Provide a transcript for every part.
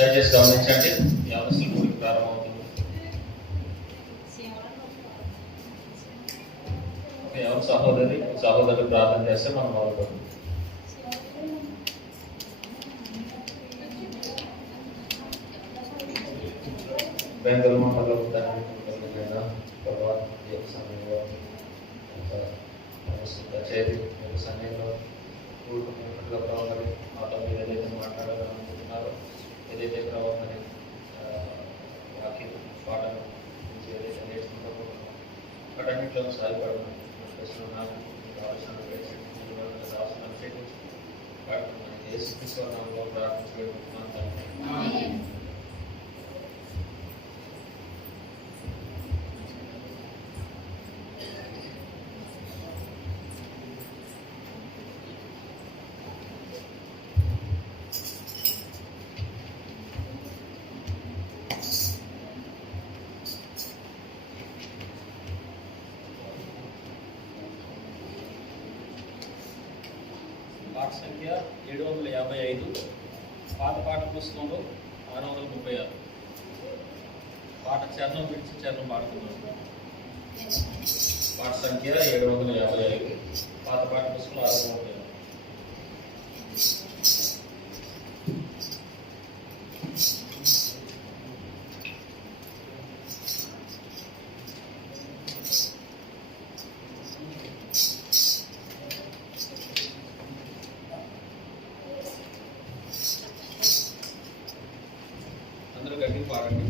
దయచేసి గమనించండి. యావస్సులు కూడిక ప్రారంభమవుతుంది. ఎవరు సహోదరులు ప్రార్థన చేస్తే మనం మొదలుపెడతాం. బెంగళూరు మండలంలో సమయంలో చేతి సమయంలో ప్రభావం మాతో మీరు ఏదైతే మాట్లాడాలనుకుంటున్నారో, ఏదైతే ప్రభావం వాక్యం పాటను ఏదైతే నేర్చుకుంటున్నారో వాటన్నింటిలో సహాయపడమని యేసుక్రీస్తు ప్రార్థించబడుతున్నాను. పాట సంఖ్య 755, పాత పాట పుస్తకంలో 636. పాట చరణం విడిచి చరణం పాడుతున్నాను. పాట సంఖ్య 755, పాత పాట పుస్తకంలో 636. అందరూ గట్టిగా పాడండి.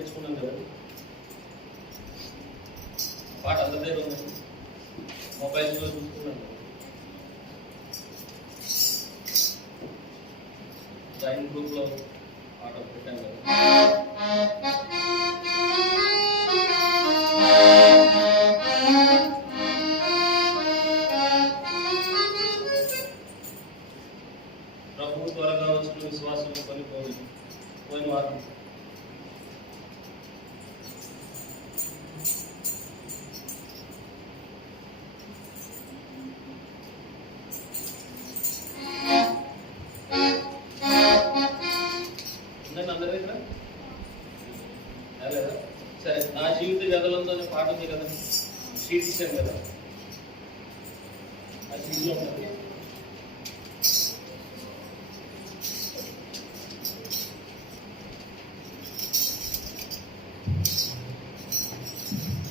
నేర్చుకున్నాం కదా. పాట అందరి దగ్గర ఉంది, మొబైల్స్లో చూసుకున్నాం కదా. జాయిన్ గ్రూప్లో పాట పెట్టాం కదా. ప్రభు త్వరగా వచ్చిన విశ్వాసం కొనిపోయి పోయిన వారు అందరి దగ్గర లేదా? సరే, నా జీవిత గదలంతో అనే పాట ఉంది కదా, షీట్ ఇచ్చాను కదా, ఆ షీట్లో ఉంటుంది.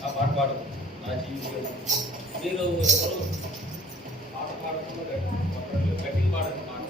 ఆ పాట పాడు, నా జీవితం. మీరు ఎవరు పాట పాడకుండా గట్టిగా పాడండి పాట.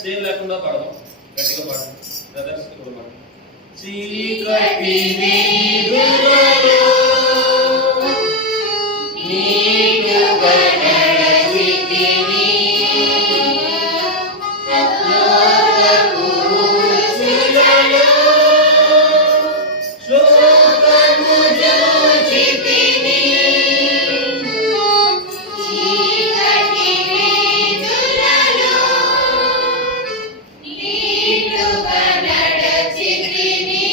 సేమ్ లేకుండా పాడదాం, గట్టిగా పాడండి బ్రదర్స్ కూడా పాడండి. చీకటి వీధులలో నీకుగా నడచితివి, లోకపు ఊసులలో శోకము జోచితివి. చీకటి వీధులలో నీకుగా నడచితివి,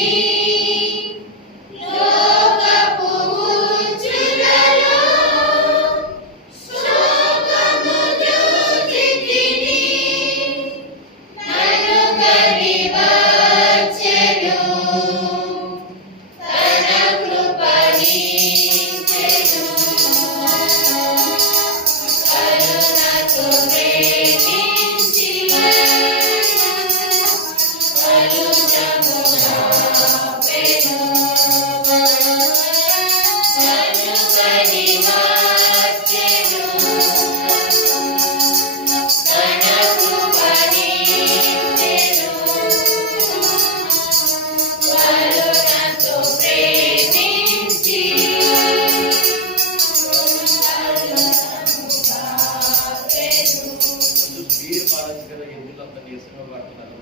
లోకపు ఊసులలో శోకము జోచితివి. నలుగని వచ్చెను తన కృప నించెను, కరుణతో ప్రేమించి అంత నీరసంగా పాడుతున్నారు.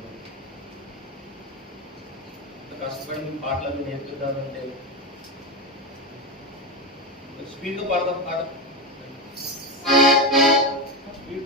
అంత కష్టపడి మీ పాటలు నేర్పిద్దామంటే స్పీడ్గా పాడదాం. పాట స్పీడ్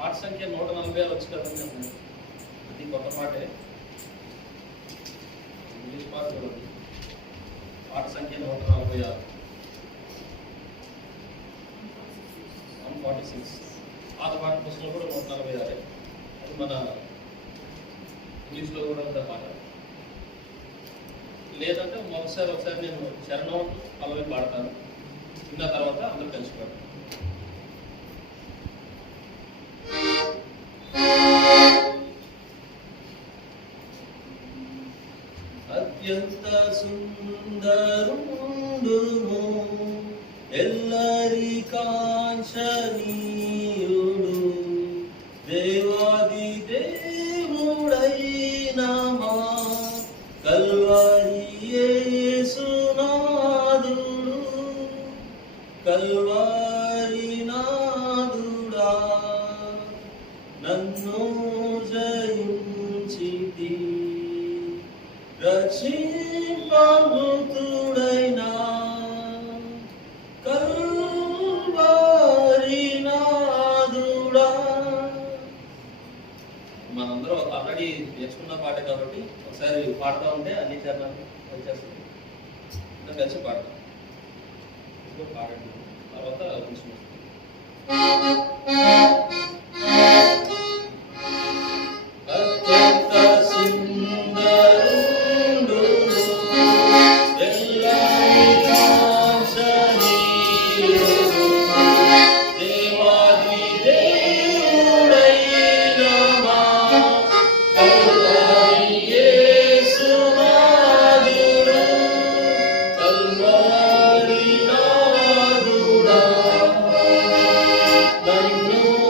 పాట సంఖ్య 146 వచ్చి కదండి అన్నాడు. అది కొత్త పాటే, ఇంగ్లీష్ పాట కూడా ఉంది. పాట సంఖ్య 146, 146. పాత పాట పుస్తకంలో కూడా 146. అది మన ఇంగ్లీష్లో కూడా ఉంది పాట. లేదంటే ఒకసారి నేను చరణం పల్లవి పాడతాను, విన్న తర్వాత అందరూ కలిసి పాడతాను. అత్యంత సుందరుండును ఎల్లరి కాంక్షణీయుడు దేవాది దేవుడైన మా కల్వరి యేసునాథుడు, కల్వరి నాథుడా నన్ను జయించితి, రక్షింపమృతుడైనా కల్వరి నాథుడా. మనందరం ఆల్రెడీ నేర్చుకున్న పాట కాబట్టి ఒకసారి పాడుతూ ఉంటే అన్ని చరణాలు వచ్చేస్తుంది. కలిసి పాడతాం, పాడండి తర్వాత కొంచెం Lord.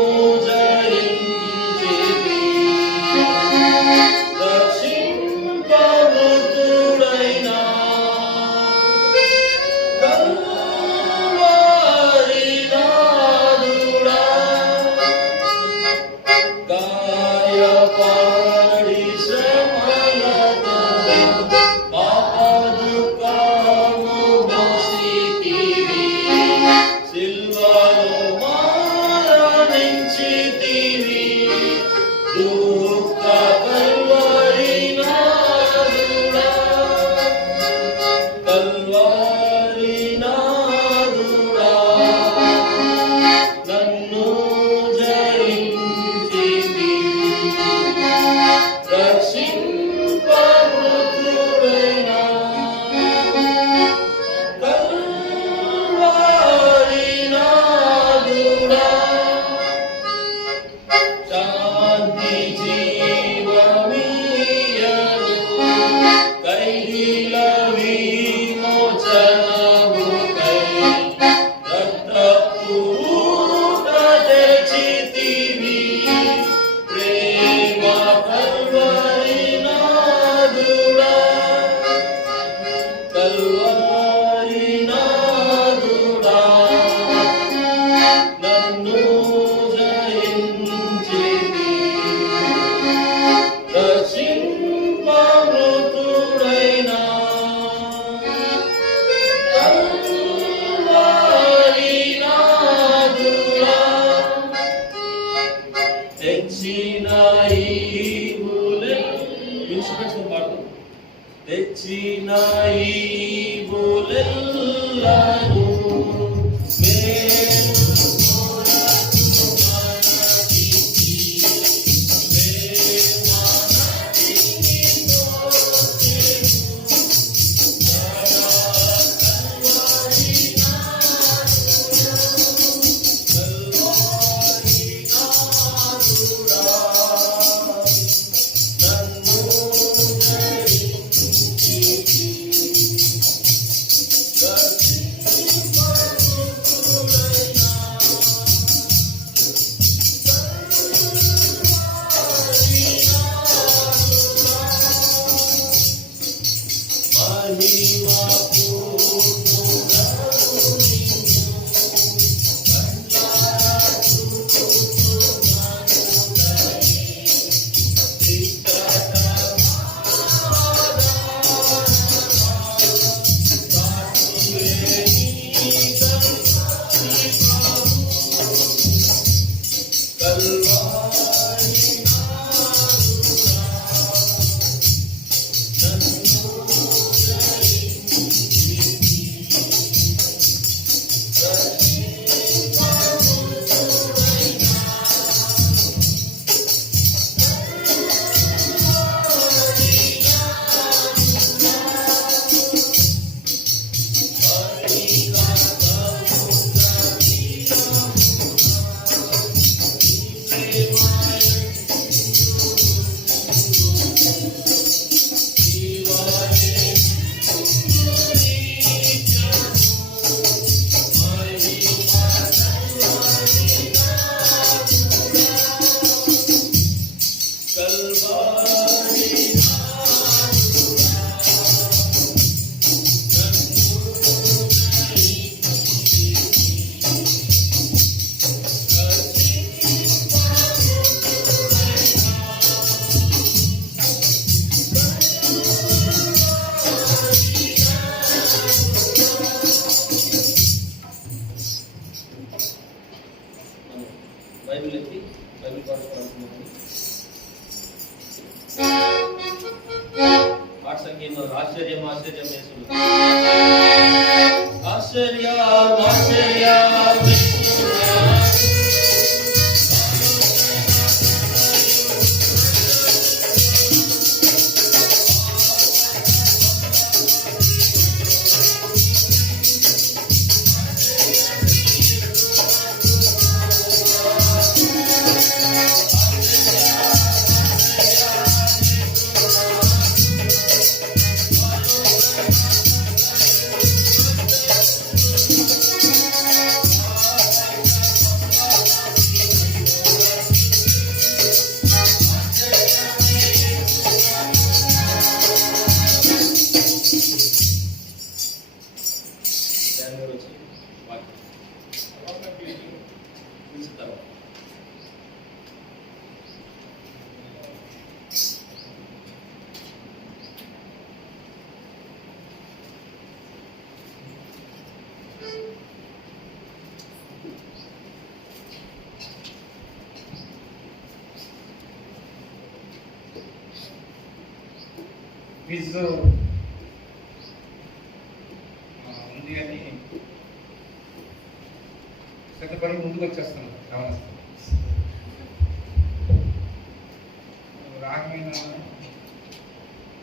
బైబిల్ ఎత్తి బైబిల్ పడుకోవాలనుకున్నాను. పాట సంగీతం ఆశ్చర్యం ఆశ్చర్యం యేసుడు ఆశ్చర్యం ఆశ్చర్యం క్విజ్ ఉంది అని సిద్ధపడి ముందుకు వచ్చేస్తాను. రాగమైన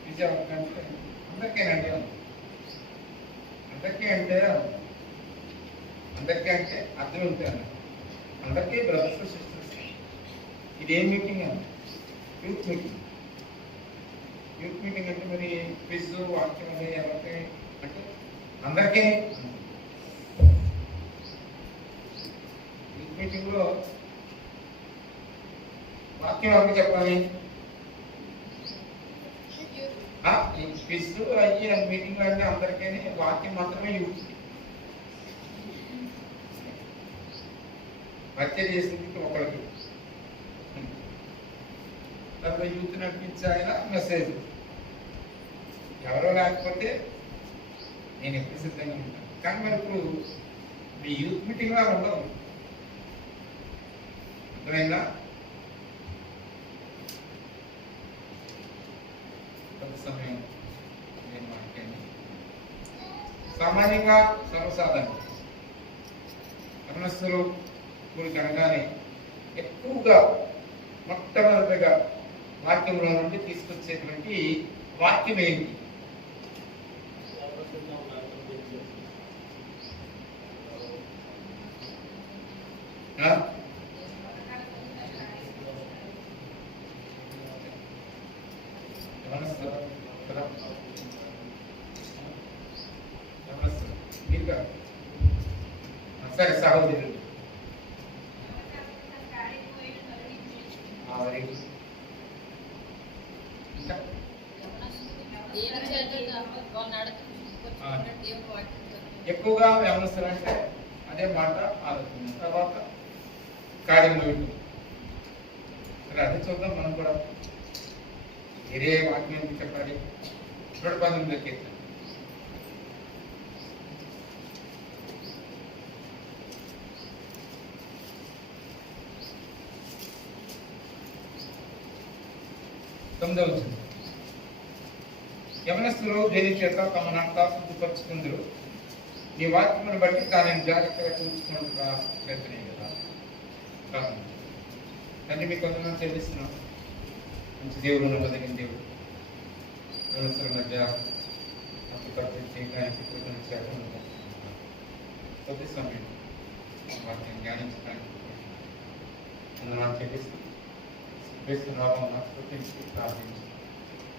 క్విజ్ అంటే అందరికేనండి, అందరికీ అంటే అర్థం ఉంటాను. అందరికీ బ్రదర్స్ సిస్టర్స్. ఇదేం మీటింగ్ అండి? Youth meeting. యూత్ మీటింగ్ అంటే మరి క్విజ్ వాక్యం అనేది ఎవరికి అంటే అందరికీ. యూత్ మీటింగ్లో వాక్యం ఎవరికి చెప్పాలి? క్విజ్ అయ్యి మీటింగ్ అంటే అందరికీ, వాక్యం మాత్రమే యూత్. హత్య చేసింది ఒకరికి, తర్వాత యూత్ నడిపించాయన మెసేజ్. ఎవరో లేకపోతే నేను ఎప్పుడు సిద్ధంగా ఉంటాను. కానీ మరి ఇప్పుడు మీ యూత్ మీటింగ్ లా ఉండవు. అర్థమైందా? కొంత సమయం నేను మాట్లాడి సామాన్యంగా సర్వసాధారణం యవనస్తులు కూడికి అనగానే ఎక్కువగా మొట్టమొదటిగా వాక్యంలో నుండి తీసుకొచ్చేటువంటి వాక్యం ఏంటి? సరే సహోదరులు ఎక్కువగా యవనస్తులు అంటే అదే మాట ఆలోచన. తర్వాత కార్యం వేయటం. సరే అదే చూద్దాం మనం కూడా. వేరే వాక్యం ఎందుకు చెప్పాలి? 119 కీర్తన. యవనస్తులు దేని చేత తమనంతా శుద్ధిపరుచుకుందరు, నీ వాక్యమును బట్టి దానిని జాగ్రత్తగా చూసుకున్నట్టుగా చేతనే కదా. తండ్రి మీకు వందనాలు చెల్లిస్తున్నాం. మంచి దేవుడు, నమ్మదగిన దేవుడు. యవనస్తుల మధ్య చేయడానికి కొద్ది సమయం వాక్యం ధ్యానించడానికి వందనాలు చెల్లిస్తున్నాం. వేస్తున్నాము ప్రార్థించి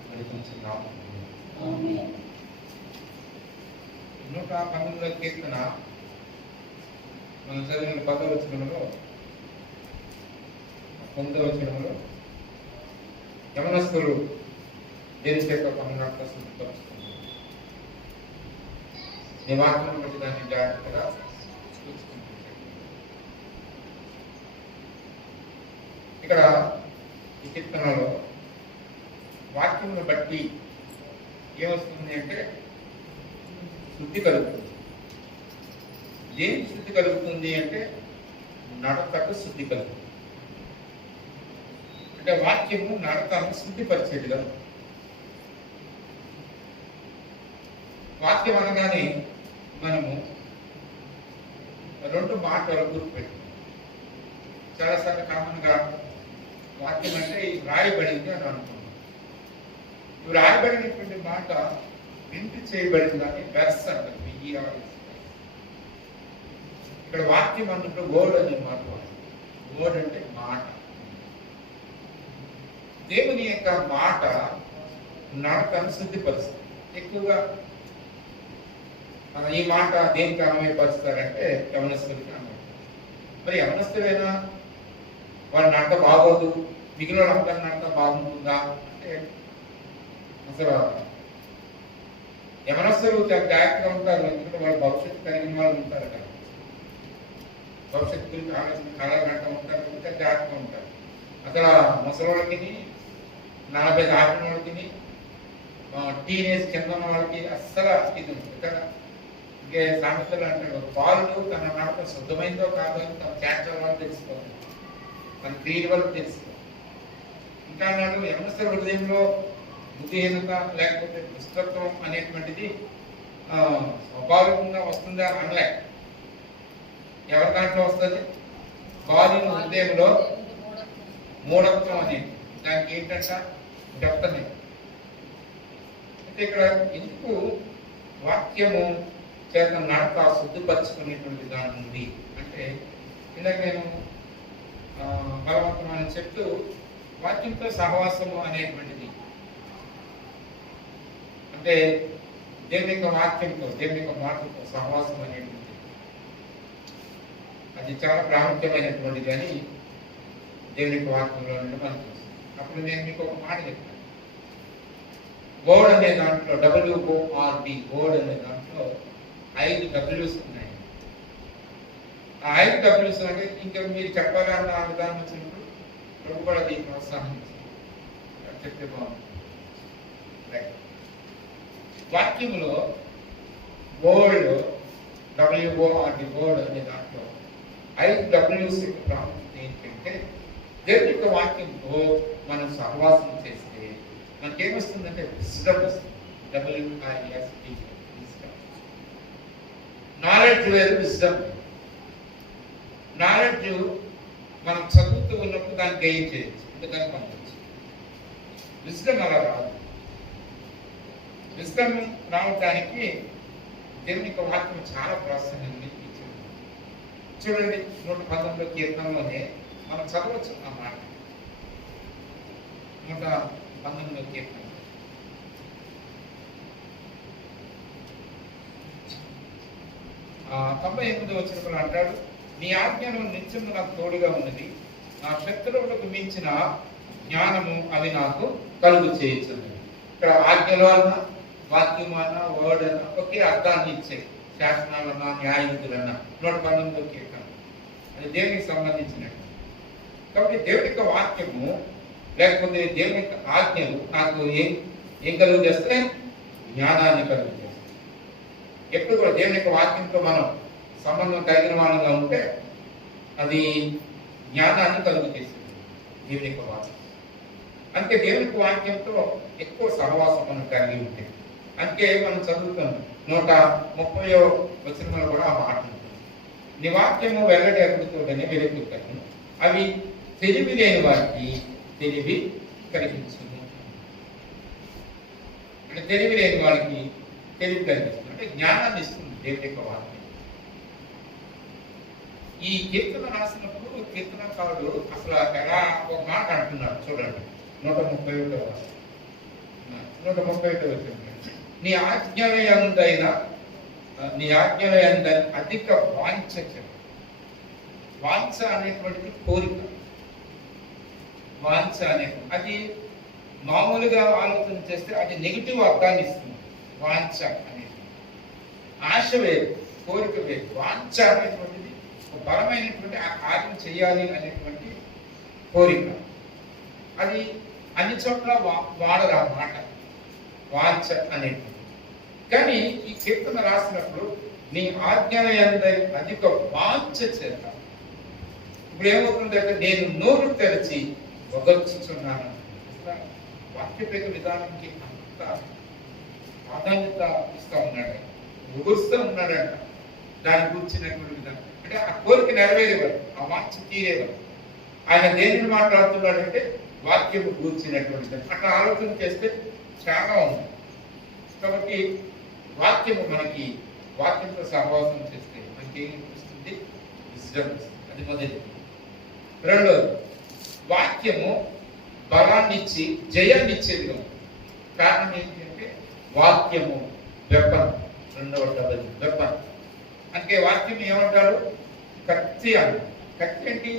మరి కొంచెం 119 కీర్తన మనం చదివిన 10వ వచనంలో 9వ వచనంలో యవనస్తులు దేని చేత పనున్నట్లు శుద్ధిపరుచుకుంటారు, నీ వాక్యం బట్టి దాన్ని జాగ్రత్తగా చూసుకుంటారు. ఇక్కడ ఈ కీర్తనలో వాక్యమును బట్టి ఏమొస్తుంది అంటే శుద్ధి కలుగుతుంది. ఏం శుద్ధి కలుగుతుంది అంటే నడతకు శుద్ధి కలుగుతుంది. అంటే వాక్యము నడతను శుద్ధిపరిచేదిగా. వాక్యం అనగానే మనము 2 మాటలు గుర్తుపెట్టుకుంటాం. చాలాసార్లు కామన్గా వాక్యం అంటే రాయబడింది అని అనుకుంటాం. రాయబడినటువంటి మాట వింటి చేయబడింది అని వెర్స్ అంటారు. ఇక్కడ వాక్యం అన్నప్పుడు వర్డ్ అనే మాట. వర్డ్ అంటే మాట. దేవుని యొక్క మాట నడకను శుద్ధిపరుస్తుంది. ఎక్కువగా ఈ మాట దేనికి అన్వయపరుస్తారంటే యవనస్తులకి అన్వయం. మరి యవనస్తులైనా వారి నడక బాగోదు, మిగిలిన వాళ్ళందరి నడక బాగుంటుందా అంటే అసలు యవనస్తులు చాలా జాగ్రత్తగా ఉంటారు. ఎందుకంటే వాళ్ళు భవిష్యత్తు కలిగిన వాళ్ళు ఉంటారు కదా. భవిష్యత్తు గురించి ఆలోచన కలగంట ఉంటారు కాబట్టి జాగ్రత్తగా ఉంటారు. అసలు ముసలి 40 దాటిన వాళ్ళకి, టీనేజ్ కింద ఉన్న వాళ్ళకి అస్సలు ఇది ఉంటుంది కదా. ఇంకే సామెతలు అంటాడు, పాలు తన నడక శుద్ధమైందో కాదో తన చేర్చల వాళ్ళు తెలుసుకోవాలి, తన క్రియల వల్ల తెలుసుకోవాలి. ఇంకా అన్నాడు యవనస్తుల హృదయంలో బుద్ధిహీనత లేకపోతే దుష్టత్వం అనేటువంటిది స్వాభావికంగా వస్తుందా అనలే. ఎవరి దాంట్లో వస్తుంది? బాలుని హృదయంలో మూఢత్వం అనేది. దానికి ఏంటంట చెప్తాను. అయితే ఇక్కడ ఎందుకు వాక్యము చేత నడక శుద్ధిపరచుకునేటువంటి దాని ఉంది అంటే, ఇందాక నేను బలవంతం అని చెప్తూ వాక్యంతో సహవాసము అనేటువంటిది అంటే దేవుని యొక్క వాక్యంతో, దేవుని యొక్క మాటలతో సహవాసం అనేటువంటిది అది చాలా ప్రాముఖ్యమైనటువంటిది అని దేవుని యొక్క వాక్యంలో నుండి మనం చూస్తాం. అప్పుడు నేను మీకు ఒక మాట చెప్తాను. వర్డ్ అనే దాంట్లో WORD వర్డ్ అనే దాంట్లో 5 W's ఉన్నాయి. ఆ 5 W's అంటే ఇంకా మీరు చెప్పాలన్న విధానం వచ్చినప్పుడు ప్రభు కూడా దీన్ని ప్రోత్సాహించారు. చెప్తే బాగుంటుంది. వాక్యంలో వర్డ్ WORD వర్డ్ అనే దాంట్లో 5 W's యొక్క ప్రాముఖ్యత ఏంటంటే, దేవుని యొక్క వాక్యంతో మనం సహవాసం చేస్తే మనకేమొస్తుందంటే విజ్డమ్ వస్తుంది. WISD వేరు, విజ్డమ్. నాలెడ్జ్ మనం చదువుతూ ఉన్నప్పుడు దాన్ని గెయిన్ చేయొచ్చు, ఎందుకని పొందవచ్చు. విజ్డమ్ అలా రాదు. విజ్డమ్ రావడానికి దేవుని యొక్క వాక్యం చాలా ప్రాసెసింగ్ ఇచ్చింది. చూడండి 119 కీర్తనలోనే మనం చదవచ్చు ఆ మాట. 119 కీర్తన 98 వచనంలో అంటాడు, నీ ఆజ్ఞను నిత్యము నాకు తోడుగా ఉన్నది, నా శత్రువులకు మించిన జ్ఞానము అవి నాకు కలుగు చేయించున్నది. ఇక్కడ ఆజ్ఞలు అన్నా, వాక్యం అన్నా, వర్డ్ అన్నా ఒకే అర్థాన్ని ఇచ్చే. శాసనాలన్నా, న్యాయవిధులన్నా 119 కీర్తన అది దేవునికి సంబంధించినట్టు. కాబట్టి దేవుని యొక్క వాక్యము లేకపోతే దేవుని యొక్క ఆజ్ఞలు నాకు ఏం కలుగు చేస్తే జ్ఞానాన్ని కలుగు చేస్తాయి. ఎప్పుడు కూడా దేవుని యొక్క వాక్యంతో మనం సంబంధం కలిగిన వాళ్ళగా ఉంటే అది జ్ఞానాన్ని కలుగు చేస్తుంది దేవుని యొక్క వాక్యం. అందుకే దేవుని యొక్క వాక్యంతో ఎక్కువ సహవాసం మనం కలిగి ఉంటే, అందుకే మనం చదువుతాం 130వ వచనంలో కూడా ఆ మాట ఉంటుంది. నీ వాక్యము వెల్లడి అగ్నితోనే వెలుగుతాను, అవి తెలివి లేని వారికి తెలివి కలిగించును. అంటే తెలివి లేని వారికి తెలివి కలిగిస్తుంది, అంటే జ్ఞానాన్ని ఇస్తుంది దేవుని యొక్క వాక్యం. ఈ కీర్తన రాసినప్పుడు కీర్తనకారుడు అసలు ఎలా ఒక మాట అంటున్నాడు చూడండి. 131 నీ ఆజ్ఞలయందైన అధిక వాంఛ. వాంఛ అనేటువంటిది కోరిక. వాంఛ అనేది అది మామూలుగా ఆలోచన చేస్తే అది నెగిటివ్ అర్థాన్ని ఇస్తుంది. వాంఛ అనేది ఆశ వేరు, కోరిక వేరు. వాంఛ అనేటువంటిది ఒక బలమైనటువంటి ఆ కార్యం చేయాలి అనేటువంటి కోరిక. అది అన్ని చోట్ల వాడరు ఆ మాట వాంఛ అనేది. కానీ ఈ కీర్తన రాసినప్పుడు నీ ఆజ్ఞలయందై అధిక వాంఛ చేత. ఇప్పుడు ఏమవుతుందంటే నేను నోరు తెరిచి వగల్చుచున్నాను. వాక్యపేద విధానానికి అంత ప్రాధాన్యత ఇస్తూ ఉన్నాడు, ఉగుస్తూ ఉన్నాడంట. దాని గురించినటువంటి విధానం అంటే ఆ కోరిక నెరవేరేవారు, ఆ వాంఛ తీరేవారు. ఆయన దేనిని మాట్లాడుతున్నాడంటే వాక్యము కూర్చున్నటువంటి. అట్లా ఆలోచన చేస్తే చాలా ఉంది. కాబట్టి వాక్యము మనకి వాక్యంతో సహవాసం చేస్తే మనకి ఏమనిపిస్తుంది? విజ్డమ్. అది మొదటి. రెండోది, వాక్యము బలాన్నిచ్చి జయాన్ని ఇచ్చేదిగా. కారణం ఏంటి అంటే వాక్యము వెపన్. రెండవ వెపన్. అందుకే వాక్యం ఏమంటాడు? కత్తి అని. కత్తి ఏంటి?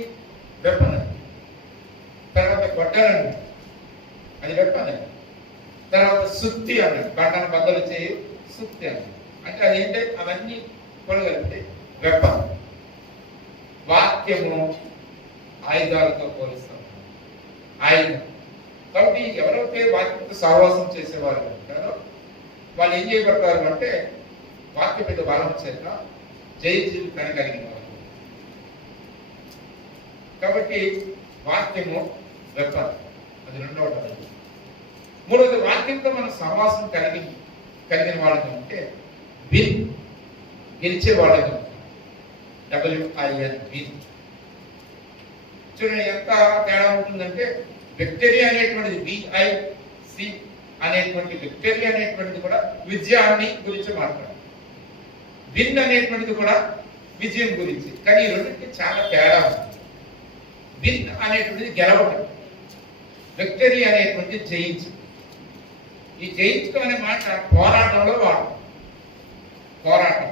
వెపన్. తర్వాత గొడ్డలండి, అది వెపన్. తర్వాత సుత్తి అన్నాడు, బండను బద్దలు చేయి సుత్తి అన్నాడు. అంటే అదేంటే అవన్నీ కొనగలిగితే వెపన్. వాక్యము ఆయుధాలతో పోలిస్తాం, ఆయుధం. కాబట్టి ఎవరైతే వాక్యంతో సహవాసం చేసేవారు ఉంటారో వాళ్ళు ఏం చేయబడతారు అంటే వాక్య మీద బలం చేత జయ జీవితాన్ని కలిగిన వాళ్ళు. కాబట్టి వాక్యము వెపన్. అది రెండవది. మూడవది, వాక్యంతో మనం సహవాసం కలిగిన వాళ్ళగా ఉంటే విన్, గెలిచే వాళ్ళగా ఉంటాం. WIN, win. చూడండి ఎంత తేడా ఉంటుందంటే విక్టరీ అనేటువంటిది VIC అనేటువంటి విక్టరీ అనేటువంటిది కూడా విజయాన్ని గురించి మాట్లాడాలి. విన్ అనేటువంటిది కూడా విజయం గురించి. కానీ ఈ రెండింటికి చాలా తేడా ఉంది. విన్ అనేటువంటిది గెలవడం, విక్టరీ అనేటువంటిది జయించడం. ఈ జయించడం అనే మాట పోరాటంలో వాడతాం. పోరాటం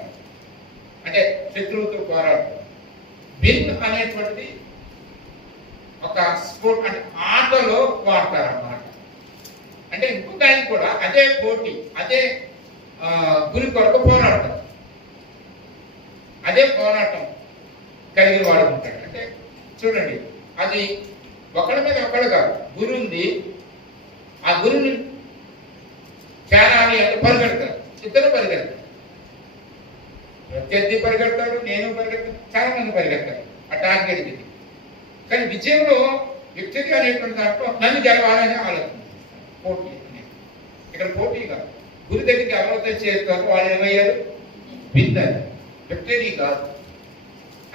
అంటే శత్రువుతో పోరాటం. విన్ అనేటువంటిది ఒక స్పోర్ట్ అంటే ఆటలో వాడతారు అన్నమాట. అంటే ఇంకొక ఆయన కూడా అదే పోటీ, అదే గురి కొరకు పోరాడతారు. అదే పోరాటం కలిగి వాడుకుంటాడు. అంటే చూడండి, అది ఒకరి మీద ఒకడు కాదు, గురి ఉంది. ఆ గురిని చేరాలి అంటే పరిగెడతారు, ఇద్దరు పరిగెడతారు. ప్రత్యర్థి పరిగెడతాడు, నేను పరిగెడతాను, చాలా మంది పరిగెడతారు ఆ టార్గెట్ ఇది. కానీ విజయంలో విక్టరీ అనేటువంటి దాంట్లో నన్ను గెలవాలని ఆలోచన పోటీ అనేది. ఇక్కడ పోటీ కాదు, గురి దగ్గరికి ఎవరైతే చేస్తారో వాళ్ళు ఏమయ్యారు? విన్నారు. విక్టరీ కాదు.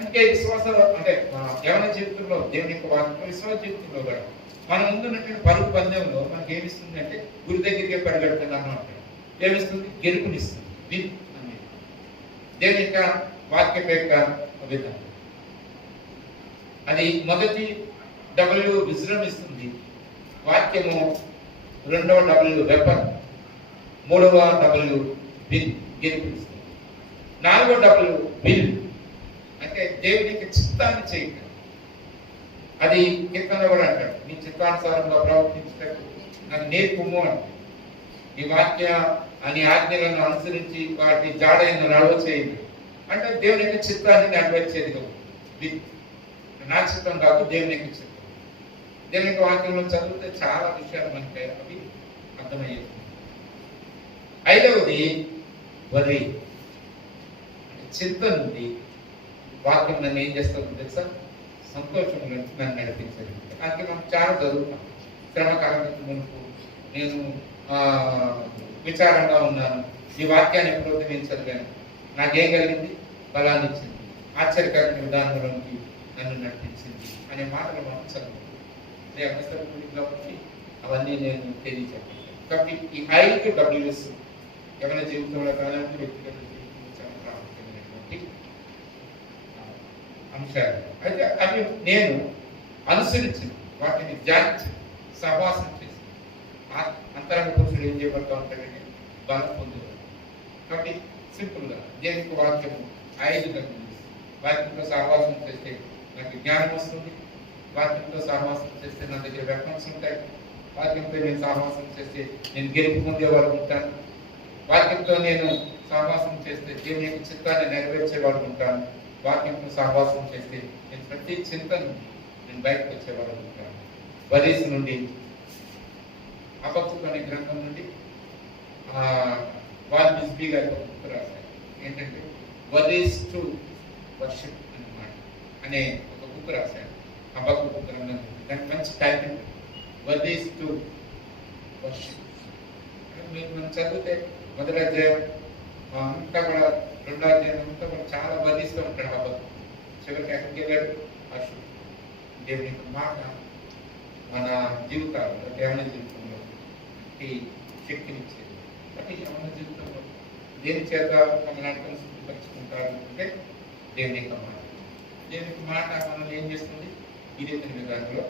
అంటే విశ్వాసం అంటే యవన జీవితంలో దేవుని యొక్క వాక్యం విశ్వాస జీవితంలో కూడా మన ముందున్నటువంటి పరుగు పందెంలో మనకి ఏమిస్తుంది అంటే గురి దగ్గరికే పరిగెడుతున్నాను అంటాడు. ఏమిస్తుంది? గెలుపునిస్తుంది. విన్ అనేది దేవుని యొక్క వాక్యం యొక్క విధానం. అది మొదటి డబ్ల్యూ విశ్రమిస్తుంది వాక్యము, రెండవ డబ్ల్యూ వెపన్, మూడవ డబ్ల్యూ విన్ గెలుపునిస్తుంది, నాలుగవ డబ్ల్యూ విల్ అంటే దేవునికి చిత్తాన్ని చేయటం. అది కీర్తనలో కూడా అంటాడు, నీ చిత్తానుసారంగా ప్రవర్తించటకు నాకు నేర్పుము అంటే ఈ వాక్య అని ఆజ్ఞలను అనుసరించి వాటి జాడైన నడవ చేయండి అంటే దేవుని యొక్క చిత్తాన్ని నెరవేర్చేది. నా చిత్తం కాదు, దేవుని యొక్క చిత్తం. దేవుని యొక్క వాక్యంలో చదివితే చాలా విషయాలు మనకి అవి అర్థమయ్యేది. ఐదవది వరి. చింత నుండి వాక్యం నన్ను ఏం చేస్తుంది తెలుసా? సంతోషం నన్ను నడిపించదు. అందుకే మనం చాలా చదువుతాం. శ్రమకాలం మునుపు నేను విచారంగా ఉన్నాను, ఈ వాక్యాన్ని ఎప్పుడైతే నేను చదివాను నాకేం కలిగింది? బలాన్ని ఇచ్చింది, ఆశ్చర్యకరమైన విధానంలోకి నన్ను నడిపించింది అనే మాటలు మనం చదువుతాం. కాబట్టి అవన్నీ నేను తెలియజేస్తాను. కాబట్టి ఈ 5 డబ్ల్యూఎస్ ఎవరి జీవితంలో కానివ్వండి, వ్యక్తిగత జీవితంలో చాలా ప్రాముఖ్యమైనటువంటి అంశాలు. అయితే అవి నేను అనుసరించి వాటిని ధ్యానించి సహవాసం చేసి అంతరంగ పురుషుడు ఏం చేయబడతా ఉంటాడంటే బలం పొందుతాడు. కాబట్టి సింపుల్ గా దేవునికి వాక్యము 5 డబ్ల్యూఎస్. వాక్యంతో సహవాసం చేస్తే నాకు జ్ఞానం వస్తుంది, వాక్యంతో సహవాసం చేస్తే నా దగ్గర వెపన్స్ ఉంటాయి, వాక్యంతో నేను సహవాసం చేస్తే నేను గెలుపు పొందేవాడు ఉంటాను, వాక్యంతో నేను సహవాసం చేస్తే దేవుని యొక్క చిత్తాన్ని నెరవేర్చేవాడు ఉంటాను, వాక్యంతో సహవాసం చేస్తే నేను ప్రతి చింత నుండి నేను బయటకు వచ్చేవాడు ఉంటాను. వరీస్ నుండి హబక్కూకు అనే గ్రంథం నుండి వాల్ బిస్బీ గారి ఒక బుక్ రాశారు. ఏంటంటే వరీస్ టు వర్షిప్ అన్నమాట అనే ఒక బుక్ రాశాడు. హబక్కూకు గ్రంథం దానికి మంచి టైటిల్ వరీస్ టు వర్షిప్. మీరు మనం చదివితే మొదటి అధ్యాయం అంతా కూడా, రెండో అధ్యాయం అంతా కూడా చాలా వర్ణిస్తూ ఉంటాడు హబక్కూకు. చివరికి ఎక్కడికి వెళ్ళాడు? అశు. దేవుని యొక్క మాట మన జీవితాల్లో, యవన జీవితంలో శక్తినిచ్చేది. కాబట్టి యవన జీవితంలో దేని చేత మమ్మల్ని అనుసరించుకుంటారు అంటే దేవుని యొక్క మాట. దేవుని యొక్క మాట మనల్ని ఏం చేస్తుంది? ఈ రీతిని విధానంలో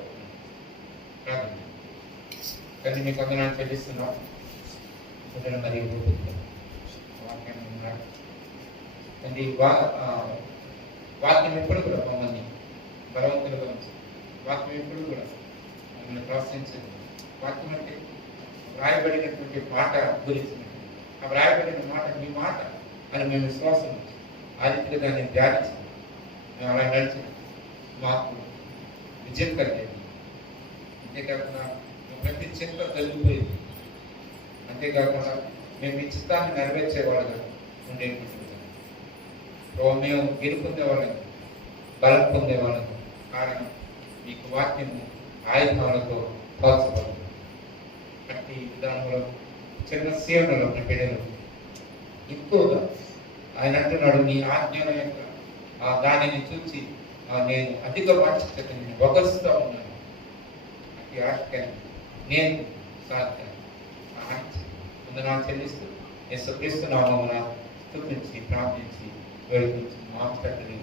ప్రార్థన. కానీ మీకు వందనాలు చెల్లిస్తున్నాం. మరియు వాక్యాన్ని ఉన్నాడు అండి. వాక్యం ఎప్పుడు కూడా మమ్మల్ని బలవంతులుగా ఉంచింది. వాక్యం ఎప్పుడు కూడా మమ్మల్ని ప్రోత్సహించింది. వాక్యం అంటే వ్రాయబడినటువంటి మాట గురించి, ఆ వ్రాయబడిన మాట మీ మాట అని మేము విశ్వాసం ఉంది. ఆ రీతిగా దాన్ని ధ్యానించి మేము అలా నడిచి మాకు విజయం కలిగేది. అంతేకాకుండా ప్రతి చింత తొలగిపోయింది. అంతేకాకుండా మేము ఈ చిత్తాన్ని నెరవేర్చేవాళ్ళగా ఉండేటువంటి మేము గెలుపొందేవాళ్ళం, బలం పొందేవాళ్ళం. కారణం మీకు వాక్యము ఆయుధాలతో ప్రోత్సహించబడుతుంది. అట్టి విధానంలో చిన్న సేవలో ఉన్న బిడ్డలు ఎక్కువగా ఆయన అంటున్నాడు, నీ ఆజ్ఞల యొక్క దానిని చూసి నేను అధిక వాంఛిత నేను వగరుస్తూ ఉన్నాను. అట్టి ఆశకాన్ని నేను సాధ్యాన్ని వందనాలు చెల్లిస్తూ యేసుక్రీస్తు నామమున స్తుతించి ప్రార్థించి వేడుకుంటూ మాట్లాడండి.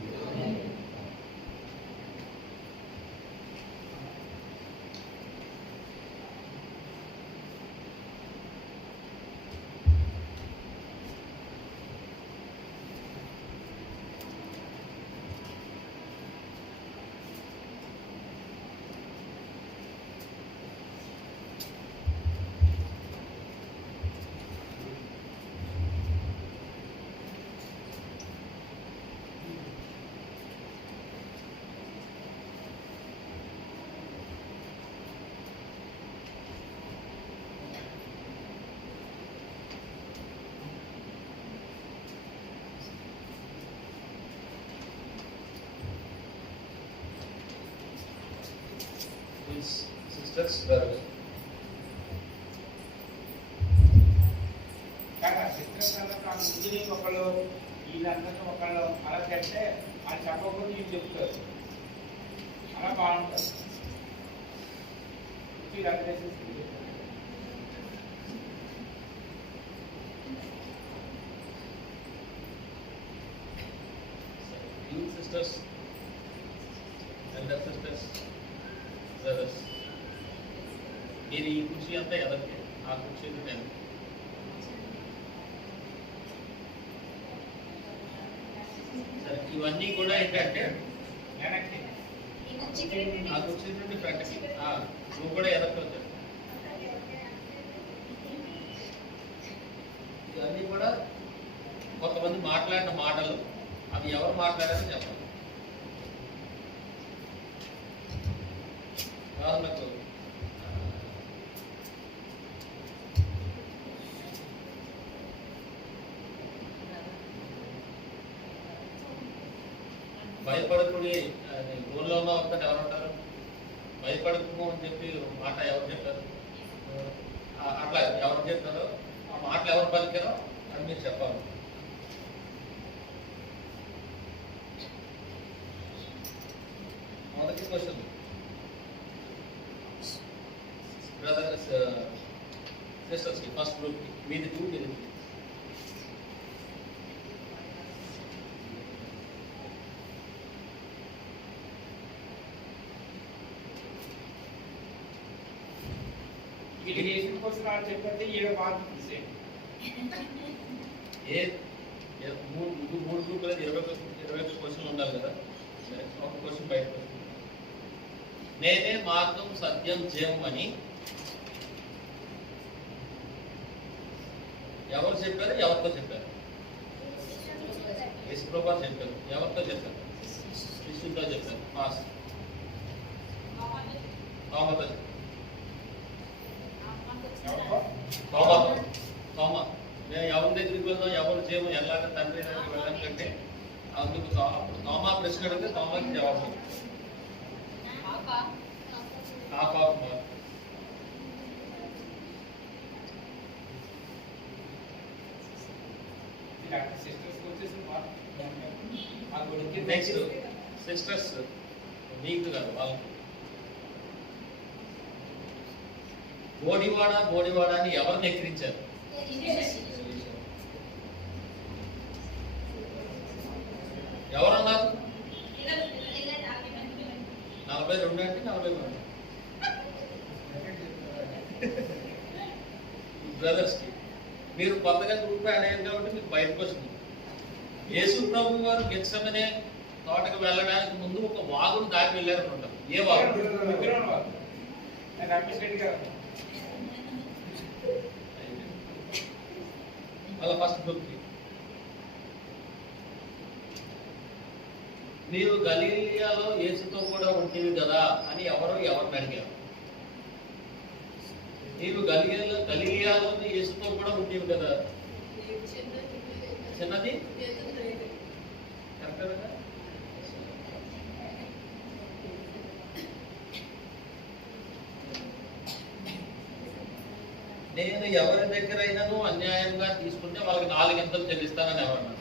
Sisters, brothers. చిత్రకళ ముందు ఒకళ్ళు వీళ్ళందరూ ఒకళ్ళు అలా చెప్తే అది చెప్పకపోతే నీకు చెప్తారు అలా బాగుంటుంది ఇలా చేసేసి youth sisters, elder sisters, brothers. మీరు ఈ కుర్చీ అంతా ఎదరికి ఆ కుర్చీ నేను సరే ఇవన్నీ కూడా ఏంటంటే ఆ కుర్చీ నుండి ప్రాక్టీస్ నువ్వు కూడా ఎదరికి వచ్చావు ఇవన్నీ కూడా కొంతమంది మాట్లాడిన మాటలు అవి ఎవరు మాట్లాడారో చెప్పాలి ఉదాహరణకు భయపడకుడి ఊళ్ళో ఉన్న ఒకటి ఎవరు ఉంటారు భయపడకు అని చెప్పి మాట ఎవరు చెప్పారు అట్లా ఎవరు చెప్పారో ఆ మాటలు ఎవరు పలికారో అని మీరు చెప్పాలి మొదటి క్వశ్చన్ బ్రదర్స్ సిస్టర్స్ కి ఫస్ట్ గ్రూప్ కి మీది 2 మీది 3 వీళ్ళు చేసిన కోసం వాళ్ళు చెప్పండి 7 మార్కులు తీసేయండి మూడు గ్రూపులు 20 క్వశ్చన్లు ఉండాలి కదా సరే ఒక క్వశ్చన్ బయట నేనే మార్గం సత్యం జయం అని ఎవరు చెప్పారు ఎవరితో చెప్పారు యేసుప్రభు చెప్పారు ఎవరితో చెప్పారు శిష్యులతో చెప్పారు పాస్ తోమతో తోమ నేను ఎవరి దగ్గరికి వెళ్దాం ఎవరు చేయము ఎలాగ తండ్రి దగ్గరికి వెళ్ళాం కంటే అందుకు అప్పుడు తోమా ప్రశ్న అడిగితే తోమాకి జవాబు నెక్స్ట్ సిస్టర్స్ నీకు కాదు వాళ్ళకి బోడివాడ అని ఎవరిని ఎక్కిరించారు ఎవరన్నారు 42 అంటే 43 బ్రదర్స్ కి మీరు కొత్తగా గ్రూప్ యాడ్ అయ్యారు కాబట్టి మీకు బయటకు వస్తుంది యేసు ప్రభు వారు గెత్సెమనే తోటకు వెళ్ళడానికి ముందు ఒక వాగును దాటి వెళ్ళారని ఉంటారు ఏ వాగు అలా ఫస్ట్ గ్రూప్ కి నీవు గలీలియాలో యేసుతో కూడా ఉంటేవి కదా అని ఎవరిని అడిగారు నీవు గలీలియాలో యేసుతో కూడా ఉంటేవి కదా చిన్నది నేను ఎవరి దగ్గర అయినాను అన్యాయంగా తీసుకుంటే వాళ్ళకి 4 ఎంతలు చెల్లిస్తానని ఎవరన్నా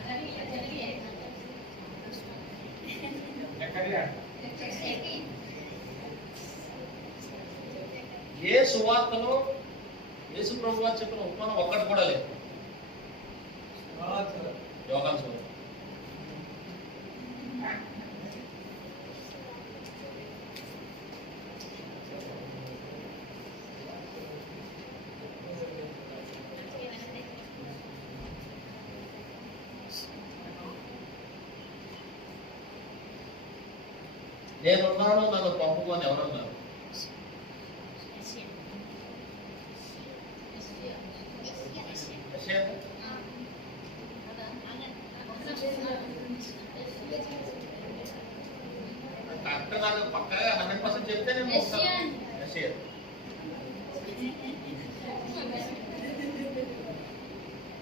ఏ సువార్తలో యేసు ప్రభు వారు చెప్పిన ఉపమానం ఒక్కటి కూడా లేదు యోగాన్ సువార్త నేనున్నాను నన్ను పంపుకొని ఎవరన్నారు కరెక్ట్ నాకు పక్కగా 100% చెప్తే నేను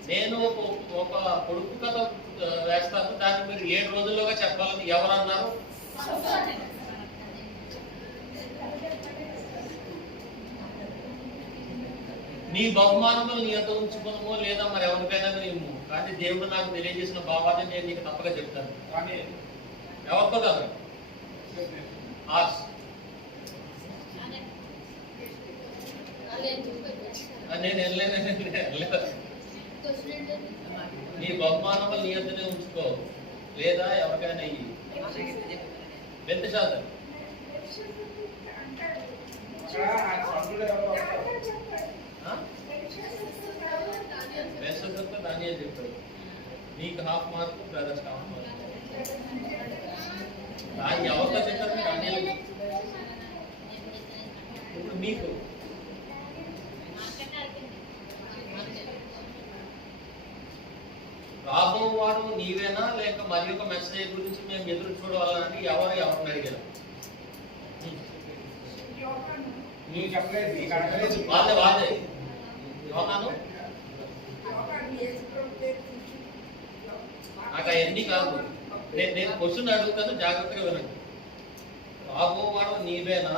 నేను ఒక పొడుపు కథ వేస్తాను దాన్ని మీరు 7 రోజుల్లోగా చెప్పాలని ఎవరన్నారు నీ బహుమానములు నీ అంత ఉంచుకోనమో లేదా మరి ఎవరికైనా నీవు కానీ దేవుడు నాకు తెలియజేసిన భావాన్ని నేను నీకు తప్పక చెప్తాను. కానీ ఎవరితో కాదు, ఆస్ నేను వెళ్ళలేదు. నీ బహుమానములు నీ అంతనే ఉంచుకో, లేదా ఎవరికైనా ఇయ్యి. ఎంత శాతం బెల్షస్సర్తో దానియేలు చెప్పాడు, నీకు half mark, brothers half mark. ఎవరితో చెప్పారు? దానియేలు. ఇప్పుడు మీకు రాబోవాడు నీవేనా లేక మరి ఒక మెసేజ్ గురించి మేము ఎదురు చూడాలని ఎవరిని అడిగారు? వాళ్ళే యోహాను. నాకు అవన్నీ కాదు, నేను క్వశ్చన్ అడుగుతాను, జాగ్రత్తగా వినండి. రాబోవాడు నీవేనా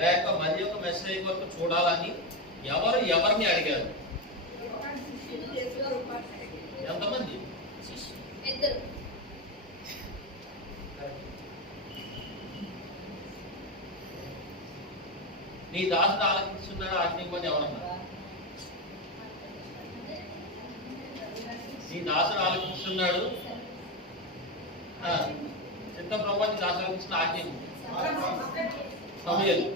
లేక మరి ఒక మెసేజ్ వరకు చూడాలని ఎవరిని అడిగారు? ఎంతమంది? నీ దాసుడు ఆలకిస్తున్నాడు ఆజ్ఞింపని ఎవరన్నారు? నీ దాసుడు ఆలకిస్తున్నాడు, చిత్తం ప్రభుత్వం దాసుడు ఆలకిస్తున్న ఆజ్ఞ సమయాలు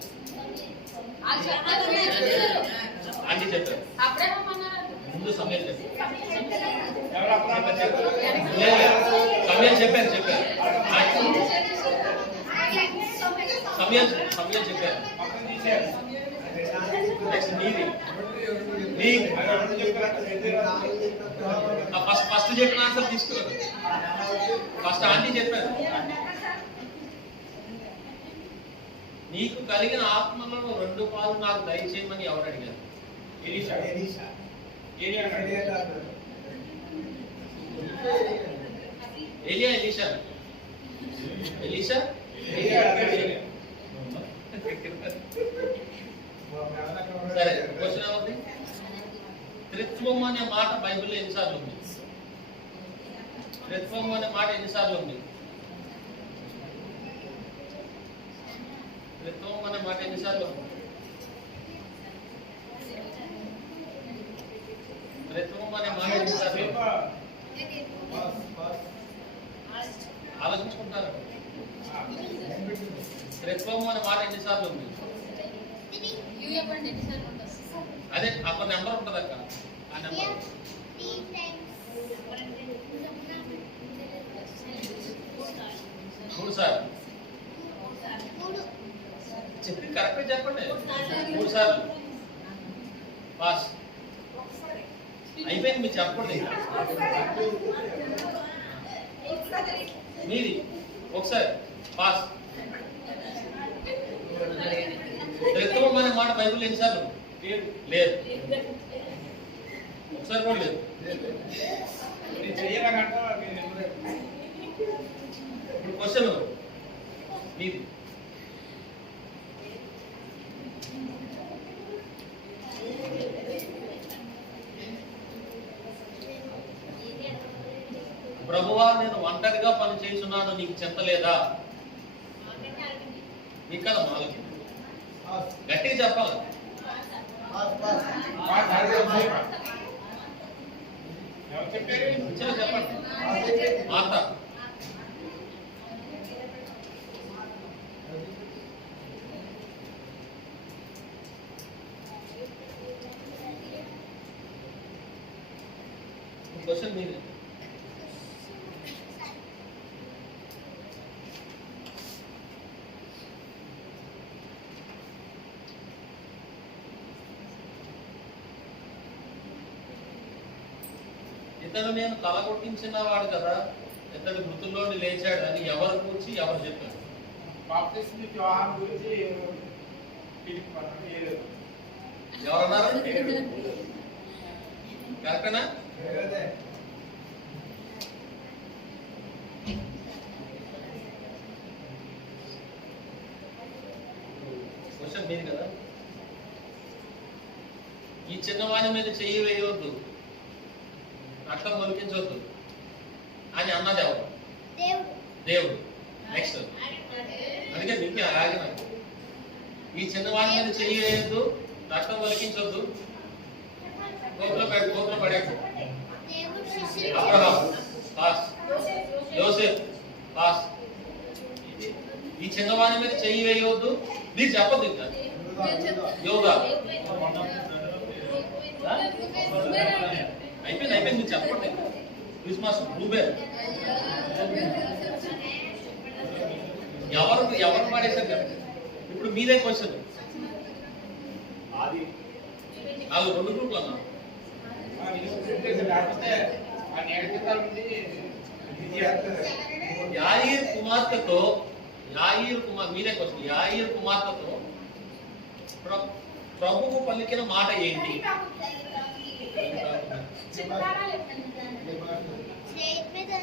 ఆంటీ చెప్పారు. ముందు సమయాలు చెప్పారు, సమయాలు చెప్పారు సమయాలు చెప్పారు. ఫస్ట్ చెప్పిన ఆన్సర్ తీసుకున్నారు. ఫస్ట్ ఆంటీ చెప్పారు, నీకు కలిగిన ఆత్మలో 2 పాలు నాకు దయచేయమని ఎవరు అడిగారు? ఎలీషా. సరే, క్వశ్చన్ ఏమవుతుంది? త్రిత్వం అనే మాట బైబిల్లో ఎన్నిసార్లు ఉంది? త్రిత్వం అనే మాట ఎన్నిసార్లు ఉంది? త్రిత్వం అనే మాట ఎన్నిసార్లు ఉంది? త్రిత్వం అనే మాట ఎన్నిసార్లు? ఆలోచించుకుంటారు. త్రిత్వం అనే మాట ఎన్నిసార్లు ఉంది? అదే అక్కడ నెంబర్ ఉంటుంది అక్క, ఆ నెంబర్ 3 సార్లు చెప్పి కరెక్ట్ చెప్పండి. 3 సార్లు పాస్ అయిపోయింది. మీరు చెప్పండి మీది ఒకసారి పాస్. త్రిత్వం అనే మాట బైబిల్ ఎన్నిసార్లు? లేదు, ఒకసారి కూడా లేదు. ఇప్పుడు క్వశ్చన్ మీది. ప్రభువా, నేను ఒంటరిగా పని చేస్తున్నాను, నీకు చింతలేదా? నీకు కదా మాలకి గట్టిగా చెప్పాలి. చెప్పండి. మాత క్వశ్చన్ మీదే. ఇతను నేను తలగొట్టించిన వాడు కదా, ఇతడు మృతుల్లోని లేచాడు అని ఎవరు కూర్చి ఎవరు చెప్పారు? ఎవరన్నారు? కరెక్టనా? క్వశ్చన్ మీది కదా. ఈ చిన్నవాని మీద చెయ్యి వేయవద్దు, నాకు చట్టం ఒలికించవద్దు అని అన్నది ఎవరు? దేవుడు. దేవుడు. నెక్స్ట్ అందుకే మీకు ఆగిన ఈ చిన్నవాడి మీద చెయ్యొద్దు, చట్టం ఒలికించొద్దు, గోపులో పడాడు. దేవుడు శిష్యులు. Abraham pass, Yosef pass. ఈ చిన్నవాడి మీద చెయ్యి వేయవద్దు, మీరు చెప్పొద్దు. ఇంకా యోగా అయిపోయింది, మీరు చెప్పండి. క్రిస్మస్ రూబేల్ ఎవరు పాడేశారు కదా. ఇప్పుడు మీదే క్వశ్చన్. వాళ్ళు 2 గ్రూపులు అన్నా. యాయీర్ కుమార్తెతో మీరే క్వశ్చన్. యాయీర్ కుమార్తెతో ప్రభువు పలికిన మాట ఏంటి?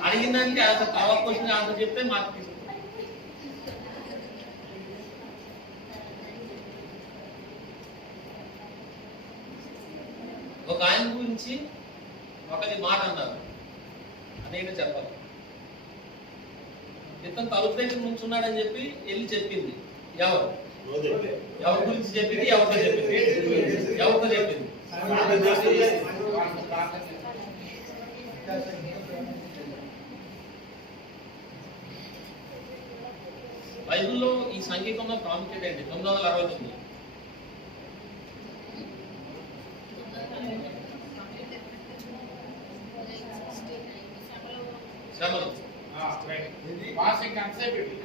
అడిగిన దానికి ఆన్సర్, తర్వాత క్వశ్చన్ ఆన్సర్ చెప్తే మార్క్ తీసుకుంటాం. ఒక ఆయన గురించి ఒకటి మాట అన్నారు, అదేంటో చెప్పాలి. ఇతను తలుపు దగ్గర నుంచున్నాడని చెప్పి వెళ్ళి చెప్పింది. ఎవరి గురించి చెప్పింది? ఎవరితో చెప్పింది? బైబిల్లో ఈ సంగీతంలో ప్రాముఖ్యత ఏంటి? 969 శ్రమలు. 969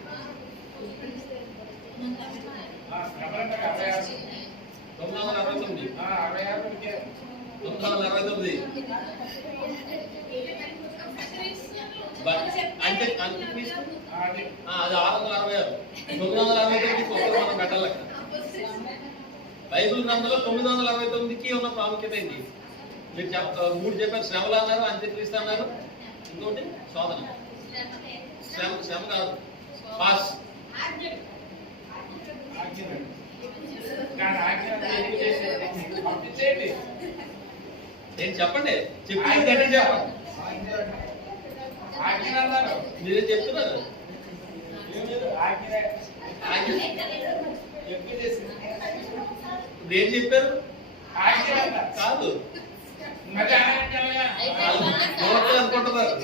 అంటే అది 666. 969 మనం పెట్టాలి. బైబిల్ గ్రంథంలో 969కి ఉన్న ప్రాముఖ్యత ఏంటి? మీరు 3 చెప్పారు. శ్రమలు అన్నారు, అంత్యక్రీస్తు అన్నారు, ఇంకోటి శోధన. శ్రమ కాదు, పాస్. నేను చెప్పండి, చెప్పి చెప్పండి. మీరే చెప్తున్నారు. ఏం చెప్పారు? కాదు, అనుకుంటున్నారు.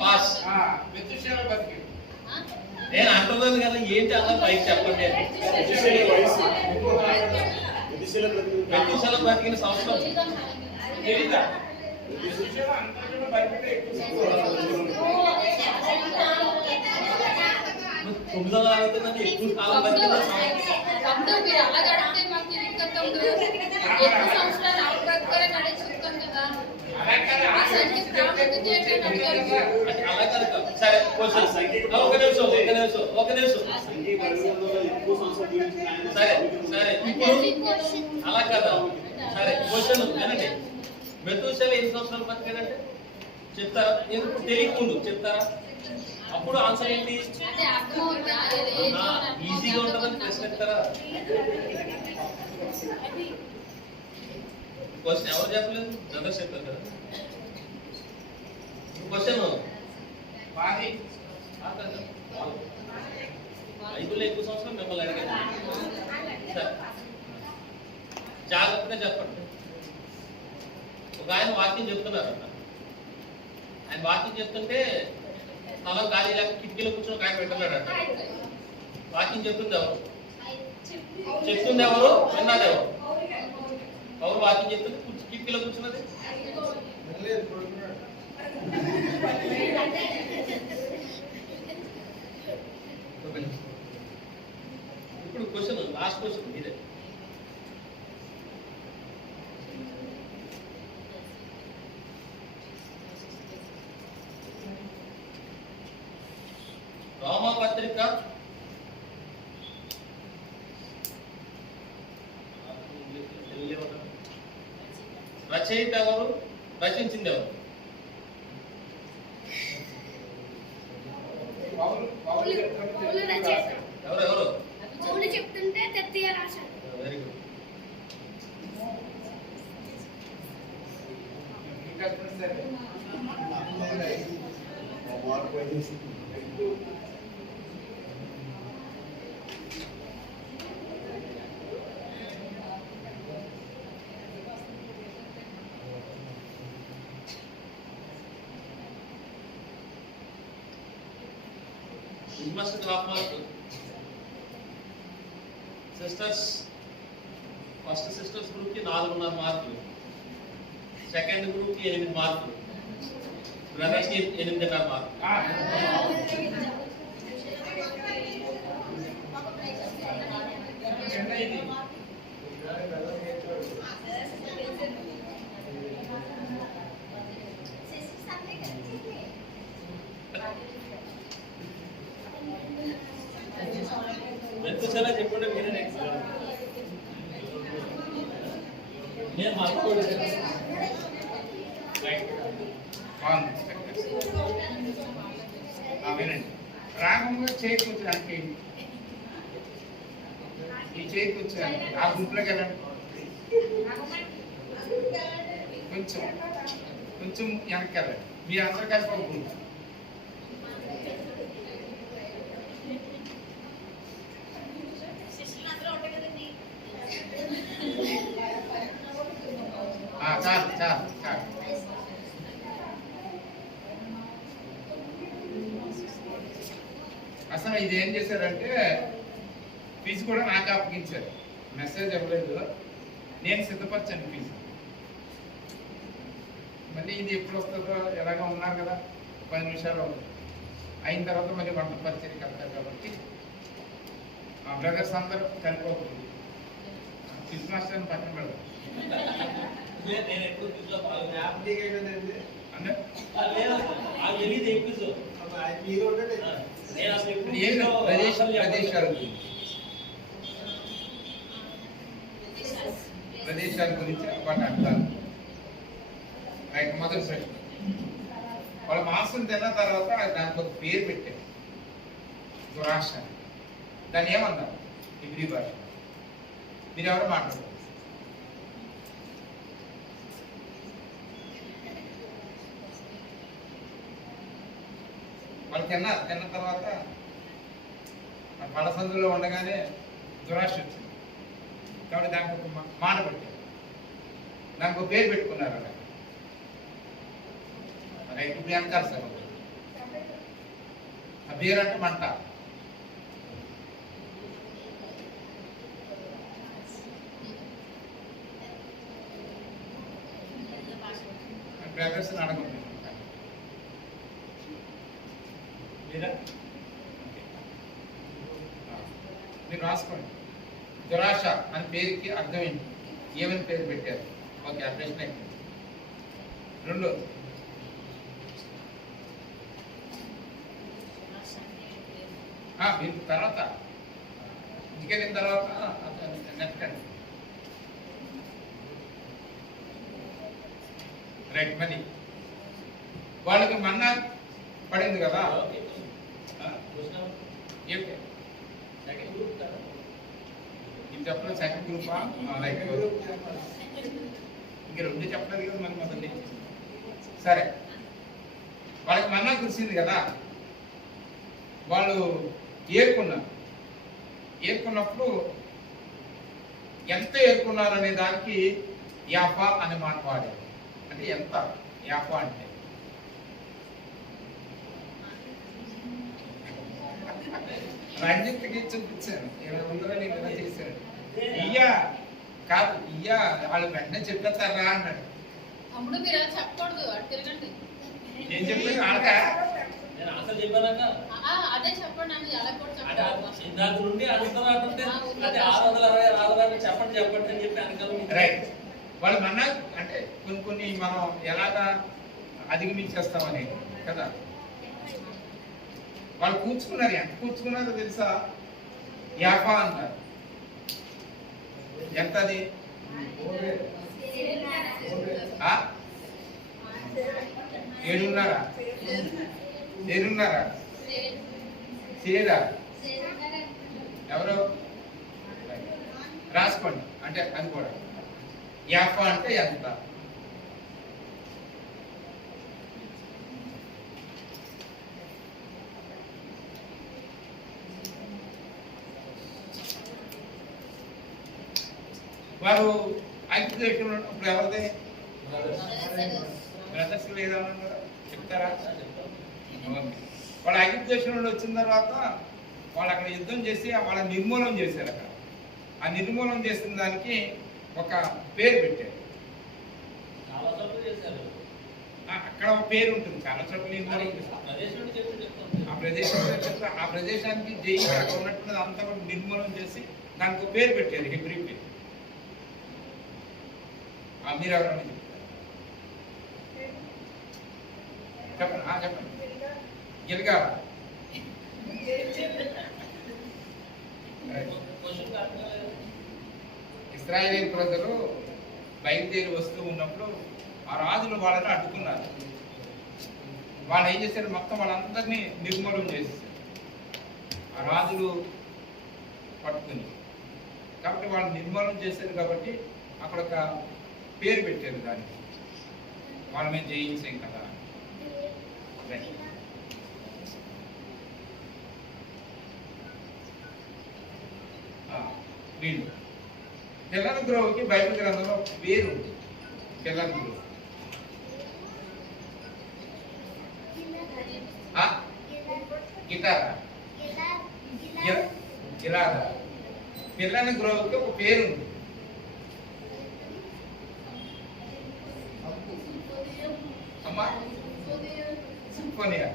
పాస్. నేను అంటున్నాను కదా, ఏంటి అన్న పైకి చెప్పండి. మెతుషెల బ్రతికిన సంవత్సరం తెలీదా? 969 ఎక్కువ కాలం బతికిన సరే ఒక నిమిషం. సరే ఇప్పుడు అలా కదా. సరే క్వశ్చన్ వినండి. మెతుషెల ఎన్ని సంవత్సరాలు బతికాడంటే చెప్తారా? ఎందుకు తెలియకుండా చెప్తారా? అప్పుడు ఆన్సర్ ఏంటి? ఈజీగా ఉంటుందని ప్రశ్న చెప్తారా? క్వశ్చన్ ఎవరు చెప్పలేదు? బ్రదర్స్ చెప్పారు కదా. క్వశ్చన్ బైబిల్లో ఎక్కువ సంవత్సరం మిమ్మల్ని అడిగారు. జాగ్రత్తగా చెప్పండి. ఒక ఆయన వాక్యం చెప్తున్నారంట. ఆయన వాక్యం చెప్తుంటే స్థలం ఖాళీ లేక కిటికీలో కూర్చొని ఒక ఆయన పెట్టలేడట. వాక్యం చెప్తుంది ఎవరు? విన్నది ఎవరు? ఎవరు వాక్యం చెప్తుంది? కిటికీలో కూర్చున్నది ఇప్పుడు క్వశ్చన్, లాస్ట్ క్వశ్చన్ మీరే. రోమపత్రిక రచయిత ఎవరు? రచించింది ఎవరు? ఎవరు? చెప్తుంటే తెత్తిగా రాశారు. Very good. మాస్టర్కి half mark, sisters first sisters గ్రూప్కి 4.5 మార్కులు, సెకండ్ గ్రూప్కి 8 మార్కులు, బ్రదర్స్కి 8.5 మార్కులు. ఎంతసేలా చెప్పుకుంటే మీరే నెక్స్ట్ నేను మార్చుకోలేదు. వినండి, రాగంగా చేకూర్చు అంటే ఈ చేకూర్చు ఆ గుంపులోకి వెళ్ళండి, కొంచెం కొంచెం వెనక్కి వెళ్ళండి, మీ అందరు కలిపి ఒక గుంపు. చాలు చాలు చాలు. అసలు ఇది ఏం చేశారంటే ఫీజు కూడా నాకు అప్పగించారు, మెసేజ్ ఇవ్వలేదు, నేను సిద్ధపరచాను ఫీజు. మళ్ళీ ఇది ఎప్పుడు వస్తుందో ఎలాగో ఉన్నారు కదా 10 నిమిషాలు అయిన తర్వాత మళ్ళీ వంట పరిచయం కడతారు కాబట్టి మా బ్రదర్స్ అందరూ కలిపోతుంది. ఫీజు మాస్టర్ని పక్కన పెడతారు నేను ఎక్కువ ఫీజులో ప్రదేశాల గురించి వాటి అర్థాలు. రైట్, మొదటి ప్రశ్న. వాళ్ళ మాంసం తిన్న తర్వాత దానికి ఒక పేరు పెట్టారు, దురాశ. దాన్ని ఏమన్నారు హిబ్రీ భాష? మీరు ఎవరు మాట్లాడతారు? వాళ్ళు తిన్న తర్వాత పడసందులో ఉండగానే దురాశ వచ్చింది కాబట్టి దానికి ఒక మాట పెట్టారు, దానికి ఒక పేరు పెట్టుకున్నారు. అలా ఇప్పుడు అంటారు సార్, ఆ పేరు అంటే మంట. బ్రదర్స్ అడగండి మీరు రాసుకోండి. దురాశ అని పేరుకి అర్థం ఏంటి, ఏమని పేరు పెట్టారు? ఓకే, ఆ ప్రశ్న అయిపోయింది. రెండు, మీరు తర్వాత ఇంటికెళ్ళిన తర్వాత నెట్టండి. రైట్, మరి వాళ్ళకి మన్నా పడింది కదా, ఇది చెప్పలేదు. సెకండ్ గ్రూపా? ఇంక రెండు చెప్పలేదు కదా మరి మొదటి. సరే, వాళ్ళకి మన్నా కురిసింది కదా, వాళ్ళు ఏరుకున్నప్పుడు ఎంత ఏరుకున్నారు అనే దానికి యాపా అనే మాట వాడారు. అంటే ఎంత యాపా అంటే రంజిత్కి చూపించాను, ఏమైనా నేను ఎలా చేశాను. ఇయ్యా కాదు, ఇయ్యా వాళ్ళు వెంటనే చెప్పేస్తారా అన్నాడు. ఏం చెప్పలేదు ఆడక నేను ఆన్సర్ చెప్పానక అదే చెప్పండి. ఇందాక నుండి అడుగుతున్నారంటే అదే 660 చెప్పండి అని చెప్పి అనుకోవాలి. రైట్, వాళ్ళు మన్నా అంటే కొన్ని మనం ఎలాగా అధిగమించేస్తామని కదా. వాళ్ళు కూర్చుకున్నారు, ఎంత కూర్చుకున్నారో తెలుసా? యాపా అన్నారు. ఎంత అది? 7:30. సేరా ఎవరు రాసుకోండి. అంటే అది కూడా యాపా అంటే ఎంత? వారు ఐక్యదేశం ఇప్పుడు ఎవరిదే? బ్రదర్స్ లేదా చెప్తారా? వాళ్ళ అగ్రికల్చర్ నుండి వచ్చిన తర్వాత వాళ్ళు అక్కడ యుద్ధం చేసి వాళ్ళ నిర్మూలన చేశారు. అక్కడ ఆ నిర్మూలన చేసిన దానికి ఒక పేరు పెట్టారు. చాలా చోట్ల చేశారు. అక్కడ ఒక పేరు ఉంటుంది, చాలా చోట్ల నిర్మూలన చేస్తారు. ఆ ప్రదేశానికి జయించి అక్కడ ఉన్నట్టున్నది అంతా కూడా నిర్మూలన చేసి దానికి ఒక పేరు పెట్టారు, హెబ్రీ పేరు. మీరు ఎవరన్నా చెప్పండి. చెప్పండి. గిల్గా ఇశ్రాయేలు ప్రజలు బయలుదేరి వస్తూ ఉన్నప్పుడు ఆ రాజులు వాళ్ళని అడ్డుకున్నారు. వాళ్ళు ఏం చేశారు, మొత్తం వాళ్ళందరినీ నిర్మూలన చేసేసారు ఆ రాజులు పట్టుకుని. కాబట్టి వాళ్ళు నిర్మూలన చేశారు కాబట్టి అక్కడ ఒక పేరు పెట్టారు దానికి, వాళ్ళ మీద జయించాం కదా. వీళ్ళు పిల్లల గ్రోవ్కి బైబిల్ గ్రంథంలో ఒక పేరు ఉంది. పిల్లల గ్రోవ్ గిటారా గిలారా. పిల్లల గ్రోవ్కి ఒక పేరు ఉంది. అమ్మా సింఫోనియా.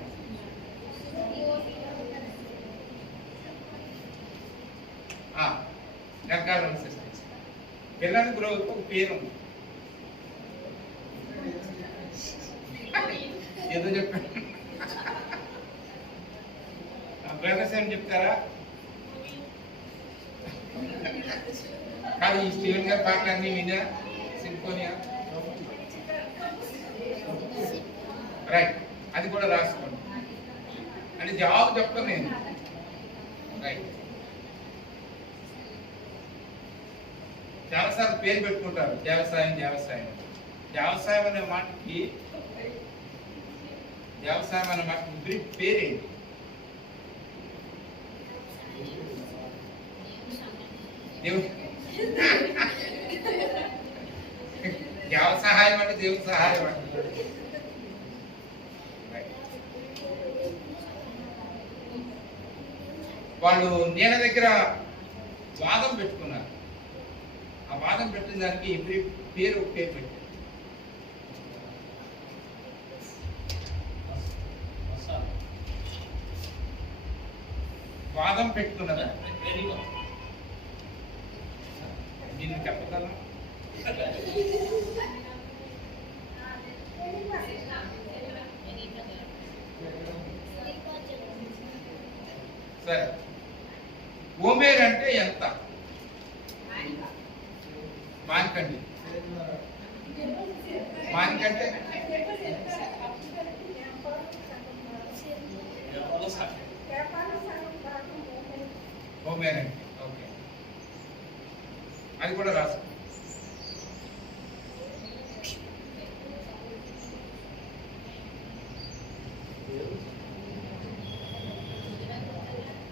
పిల్లల గ్రోవ్కి ఒక పేరు ఉంది. ఏదో చెప్పాను. బ్రదర్స్ ఏం చెప్తారా? కాదు, ఈ స్టీవెన్ గారి పాటలు అన్ని వినా సింఫోనియా. రైట్, అది కూడా రాసుకోండి. అంటే జవాబు చెప్తాను నేను. రైట్, చాలాసార్లు పేరు పెట్టుకుంటారు, వ్యవసాయం వ్యవసాయం. వ్యవసాయం అనే మాటకి పేరేంటి? వ్యవసాయం అంటే దేవుని సహాయం అంటే. వాళ్ళు నీళ్ళ దగ్గర వాదం పెట్టుకున్నారు. ఆ వాదం పెట్టిన దానికి పేరు పెట్టారు. వాదం పెట్టుకున్నదా? నేను చెప్పగలను. సరే, ఓమేర్ అంటే ఎంత? మానికండి. మానికంటే ఓమేర్ అంటే ఓకే, అది కూడా రాసు.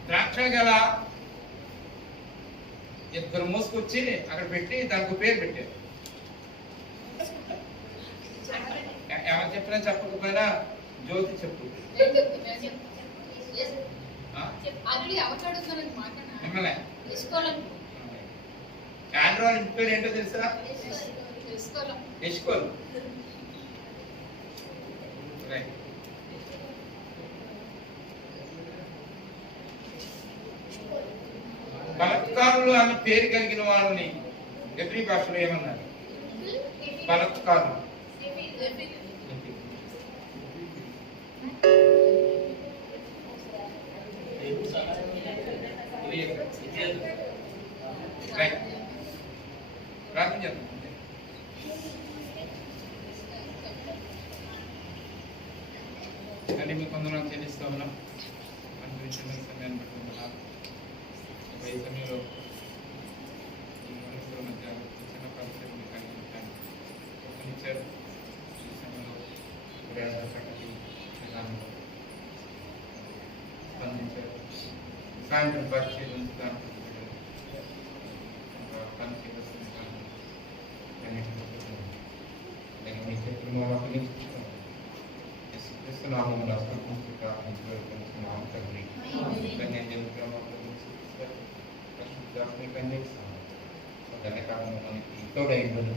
ద్రాక్ష గల ఇద్దరు మోసుకొచ్చి అక్కడ పెట్టి దానికి పేరు పెట్టారు. ఎవరు చెప్పినా చెప్పకపోయినా జ్యోతి చెప్పు. మిమ్మల్ని ఆండ్రాయిడ్ ఇంటి పేరు ఏంటో తెలుసా? ఎస్కోల్. రైట్, బలత్కారులు అనే పేరు కలిగిన వాళ్ళని ఎబ్రీ భాషలో ఏమన్నారు? బలత్కారులు. ప్రార్థన చేద్దాం. కానీ మీకు కొందరు చెల్లిస్తా ఉన్నాం. మన సమయాన్ని పెట్టుకుంటున్నాం. ఈ సమయంలో ఈ మనుషుల మధ్య చిన్న పరిస్థితిని కలిగి ఉంటాను. ఇచ్చారు. ఈ సమయంలో చక్కటి విధానంలో స్పందించారు. సాయంత్రం పరిశీలించడానికి పని చేస్తున్నాను. మీ చేతులు మా వాటిని ఇస్తున్నాము నామ తండ్రి దాన్ని కాకుండా మనకి తోడైందని